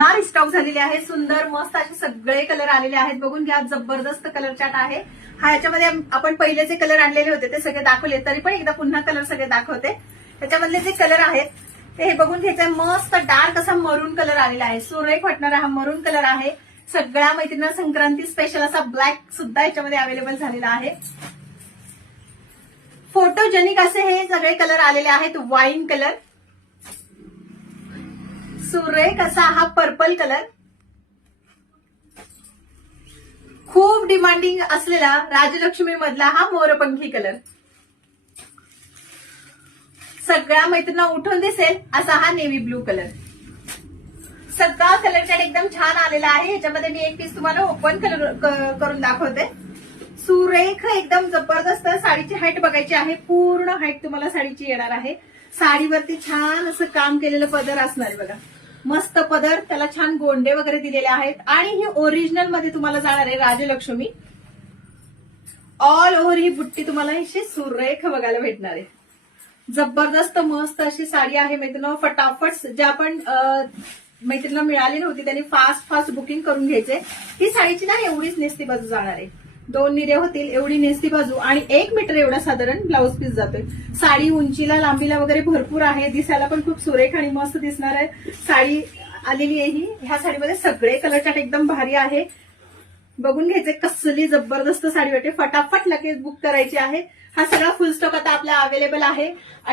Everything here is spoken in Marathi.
स्टॉक झालेले आहे. सुंदर मस्त असे सगळे कलर आलेले आहेत. बघून घ्या, जबरदस्त कलर चार्ट आहे हा. याच्यामध्ये आपण पहिले जे कलर आणलेले होते ते सगळे दाखवले, तरी पण एकदा पुन्हा कलर सगळे दाखवते. त्याच्यामधले जे कलर आहेत ते हे बघून घ्यायचे. मस्त डार्क असा मरून कलर आलेला आहे. सुरेख वाटणारा हा मरून कलर आहे. सगळ्या मैत्रिणींना संक्रांती स्पेशल असा ब्लॅक सुद्धा याच्यामध्ये अवेलेबल झालेला आहे. फोटोजेनिक असे हे सगळे कलर आलेले आहेत. वाईन कलर, सुरेख असा हा पर्पल कलर, खूप डिमांडिंग असलेला राजलक्ष्मी मधला हा मोरपंखी कलर, सगळ्या मैत्रिणींना उठून दिसेल असा हा नेव्ही ब्लू कलर. सगळा कलर चार्ट एकदम छान आलेला आहे. याच्यामध्ये मी एक पीस तुम्हाला ओपन करून दाखवते. सुरेख एकदम जबरदस्त. साडीची हाईट बघायची आहे. पूर्ण हाईट तुम्हाला साडीची येणार आहे. साडीवरती छान असं काम केलेलं पदर असणार आहे बघा. मस्त पदर, त्याला छान गोंडे वगैरे दिलेले आहेत. आणि ही ओरिजिनल मध्ये तुम्हाला जाणार आहे राजलक्ष्मी. ऑल ओव्हर ही बुट्टी तुम्हाला अशी सुरेख बघायला भेटणार आहे. जबरदस्त मस्त अशी साडी आहे मैत्रिणी. फटाफट ज्या आपण मैत्रिणीला मिळाली नव्हती त्यांनी फास्ट बुकिंग करून घ्यायचे. ही साडीची ना एवढीच नेसती बाजू जाणार आहे. 2 निर्या होतील एवढी नेसती बाजू आणि 1 मीटर एवढा साधारण ब्लाऊज पीस जातोय. साडी उंचीला लांबीला वगैरे भरपूर आहे. दिसायला पण खूप सुरेख आणि मस्त दिसणार आहे साडी आलेली आहे ही. ह्या साडीमध्ये सगळे कलर चार्ट एकदम भारी आहे. बघून घ्यायचे कसली जबरदस्त साडी वाटते. फटाफट लगेच बुक करायची आहे. हा सगळा फुल स्टॉक आता आपला अवेलेबल आहे.